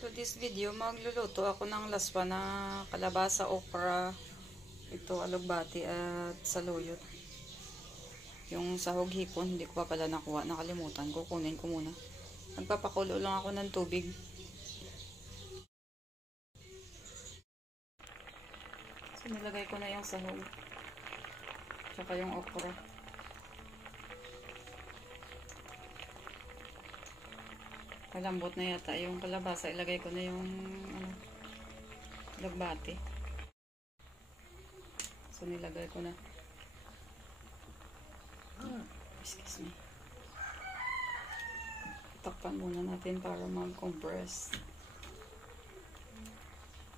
For this video, magluluto ako ng laswa na kalabasa, okra, ito, alugbati at saluyot. Yung sahog hipon, hindi ko pa pala nakuha, nakalimutan ko, kunin ko muna. Nagpapakulo lang ako ng tubig. So, nilagay ko na yung sahog. Tsaka yung okra. Malambot na yata yung kalabasa. Ilagay ko na yung alugbati. So, nilagay ko na. Excuse me. Takpan muna natin para mag-compress.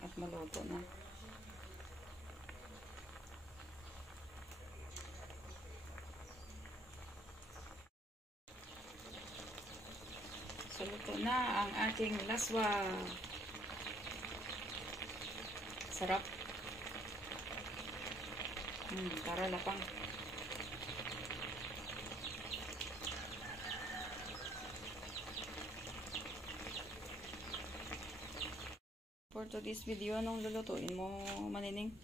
At maluto na. So, luto na ang ating laswa. Sarap. Para lapang. For today's video, anong lulutuin mo, Manining?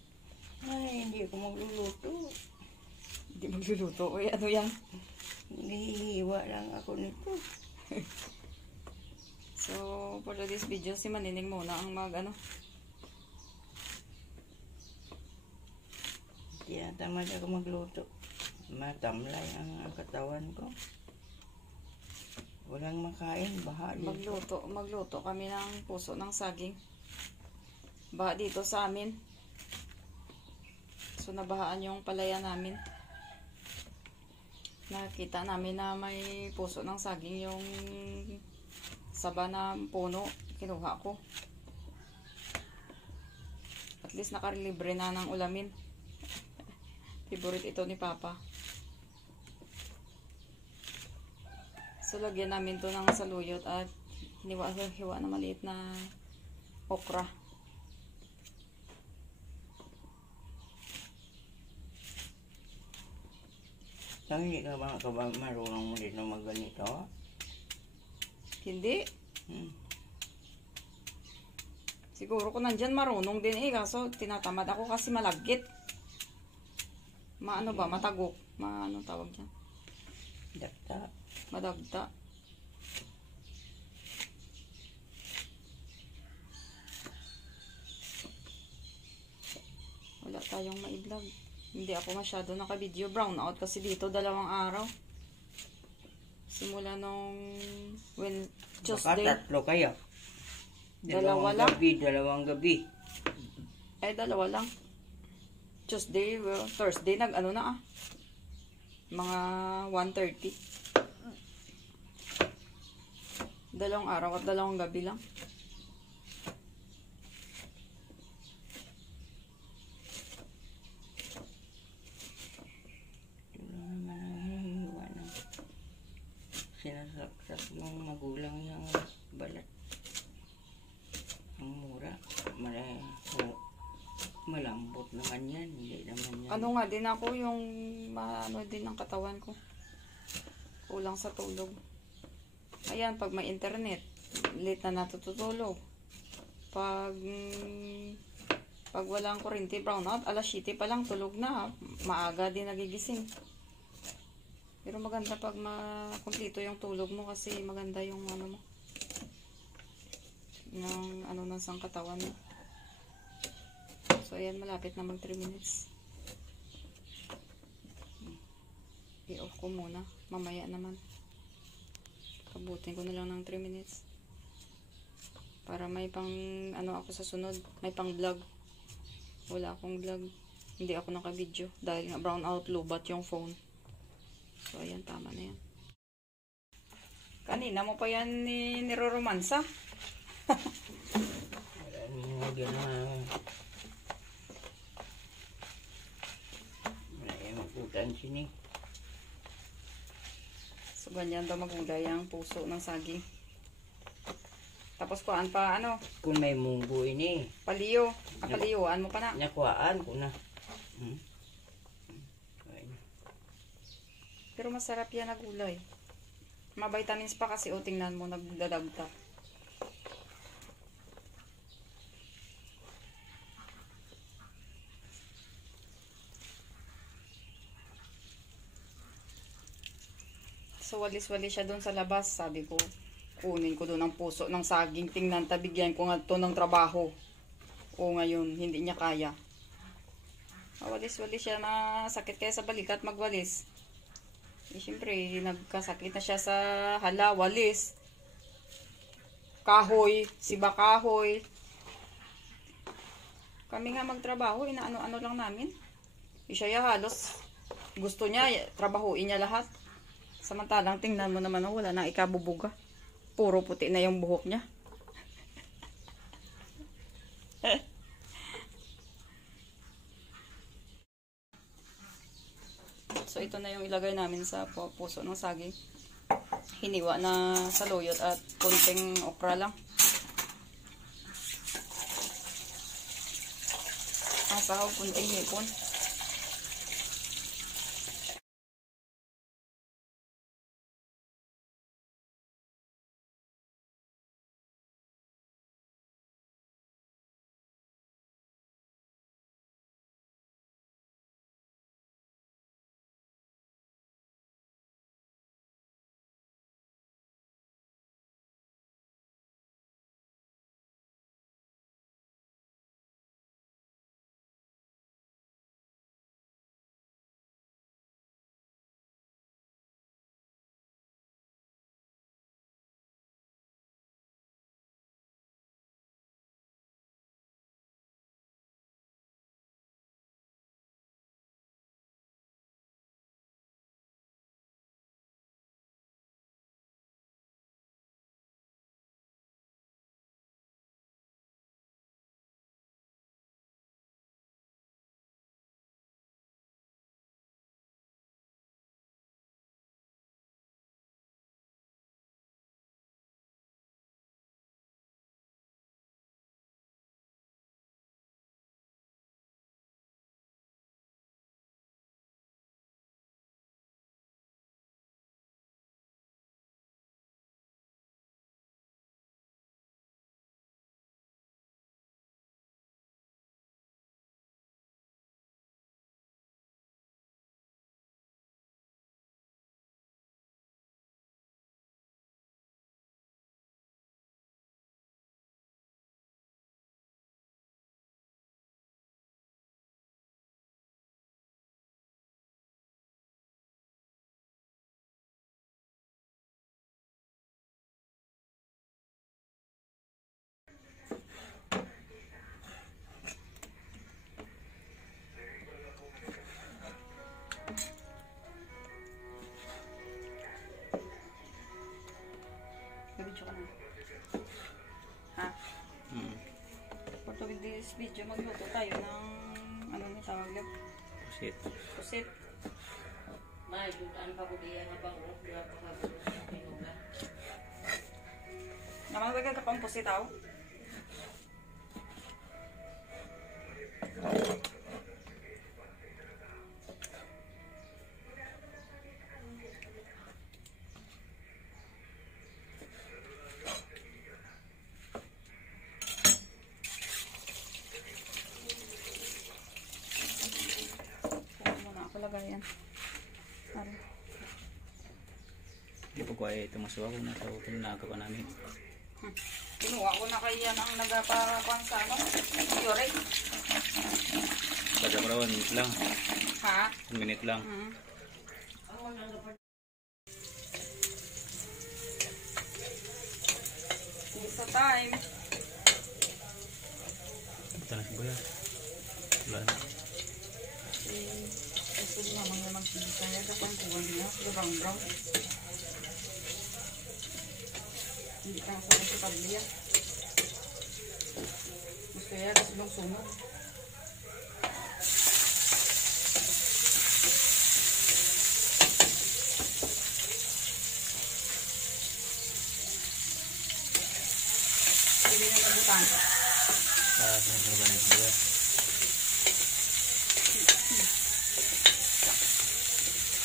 Ay, hindi ako magluluto. Hindi magluluto. Uy, ano yan? Nahihiwa lang ako nito. So, for today's video, si Manining muna ang Tinatamad ako magluto. Matamlay ang katawan ko. Walang makain, baha dito. Magluto kami ng puso ng saging. Baha dito sa amin. So, nabahaan yung palaya namin. Nakita namin na may puso ng saging yung saba na puno. Kinuha ko. At least nakarelibre na ng ulamin. Favorite ito ni Papa. So, lagyan namin to ng saluyot at hiwa na maliit na okra. Saan hindi ka marunong mo dito magganito? Hindi. Siguro kung nandyan marunong din kaso tinatamad ako kasi malagkit. Maano ba? Matagok. Maano tawag dyan? Dagta. Madagta. Wala tayong maiblog. Hindi ako masyado naka-video. Brown out kasi dito 2 araw. Simula nung Tuesday. Baka 3 kayo. 2 lang. Dalawang gabi. Ay, 2 lang. Tuesday, Thursday, mga 1:30. 2 araw at 2 gabi lang. Sinasaksak yung magulang yung balat. Ang mura. Malambot naman yan. Hindi naman yan. Ano nga din ako yung din ang katawan ko. Kulang sa tulog. Ayan, pag may internet, late na natutulog. Pag walang kuryente, brownout, alas 7 pa lang tulog na. Maaga din nagigising. Pero maganda pag makumpleto yung tulog mo kasi maganda yung mo. Yung ng sangkatawan mo. So, ayan, malapit na mag 3 minutes. I-off ko muna. Mamaya naman. Pabutin ko na lang ng 3 minutes. Para may pang, ako sa sunod. May pang vlog. Wala akong vlog. Hindi ako naka-video. Dahil nga brown out, lubat yung phone. So, ayan, tama na yan. Kanina mo pa yan niroromansa. Sini. So, ganyan daw magulay ang puso ng saging. Tapos kuhaan pa, Kung may munggo ini. Paliyo. Paliyuan mo pa na. Nakuhaan ko na. Pero masarap yan na gulay. Ma-vitamins pa kasi, tingnan mo, nagdadagta. So, walis-walis siya doon sa labas. Sabi ko, kunin ko doon ang puso ng saging. Tingnan, tabigyan ko nga to ng trabaho. O ngayon, hindi niya kaya. Walis-walis siya na sakit kaya sa balikat magwalis. Eh, siyempre, nagkasakit na siya sa walis. Kahoy, siba kahoy. Kami nga magtrabaho, inaano-ano lang namin. Siya halos gusto niya, trabahuin niya lahat. Samantalang tingnan mo naman, wala nang ikabubuga. Puro puti na yung buhok niya. So ito na yung ilagay namin sa puso ng saging. Hiniwa na saluyot at konting okra lang. Ang sahog, konting hipon. Video ka na. Ha? For this video, magluto tayo ng ano na tawag lang? Pusit. Pusit. May dutaan pa ko diyan na bang wala pa ka sa pinula. Naman bagay ka pang pusit aw. Lagayan. Ari. Di pa ko ay tumasuwa ko na sa pinagawa namin. Kinuha ko na kaya ang nagaparakuan sa ano. Yore. Kada para 1 minute lang. Ha? 1 minute lang. Sa time. Ito na siya. Wala na. Kasi mamang naman kaya kapag kuwan niya, brown. Hindi ka ako sa tabliya. Mas kaya gusto mong sunog. Hindi na nabutan. Sa ba na siya?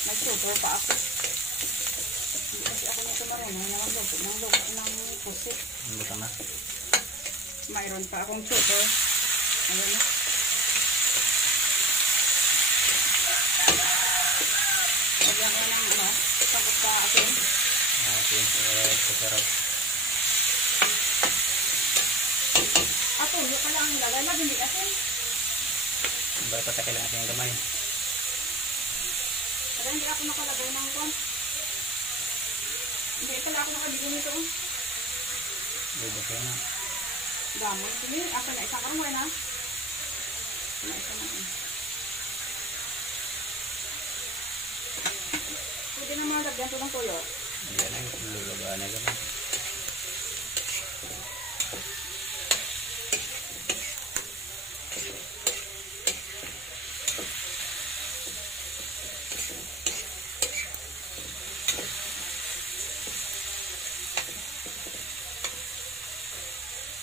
May super pa ako. Hindi kasi ako nito marunong ng luto ng pusit. Ang butang na. Mayroon pa akong super. Ayan na. Lagyan ko ng sakot sa akin. natin sa sarap. Ato, yung pala ang nilagay na, hindi asin. Bago patakay lang natin yung gamay. Kaya hindi ako nakalagay ng kon. Hindi pala ako nakabigyan nito. Bubo siya na. Gamon. Sige, asa na isang karong na. Isa na. Pwede na mga lagyan ito ng toyo. Ayan na yung lulugaan na gamay.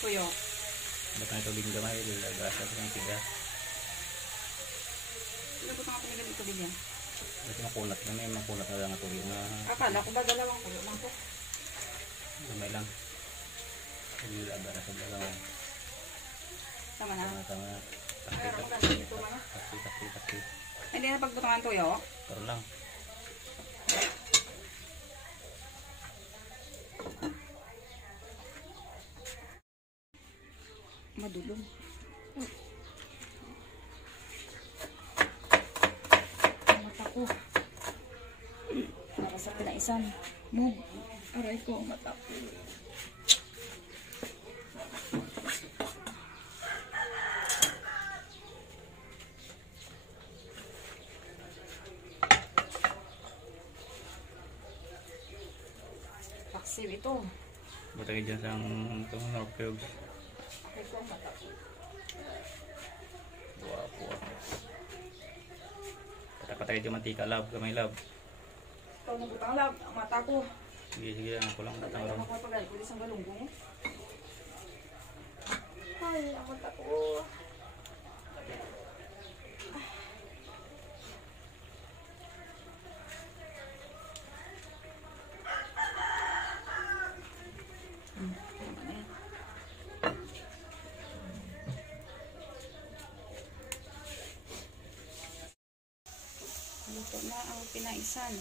Toyo. Ba't na tubig ng gamay, lulagasan ko ng tiga. Ilabot nga pinigal ito din yan. Ba't makunat na may makunat na lang ang tubig na Akala ko ba dalawang kulo lang to? gamay lang. Lulaga na sa gamay. Tama na. Tama na. Pero ako lang dito na. Takti. Hindi na pagbutangan toyo. Pero lang. Madulong. Ang mata ko. Para sa pinaisan. Move. Aray ko ang mata ko. Paksiw ito. Ba't tayo dyan sa itong North Cubes. Aray ko ang mata ko. Guwapo. Patay dyan mantika, lab. Gamay lab. Ikaw nang butang lab. Ang mata ko. Sige, ako lang batang Ay, ram. ako pagay ko isang galunggong. Ay, ang mata ko. Luto na ang pinaisan.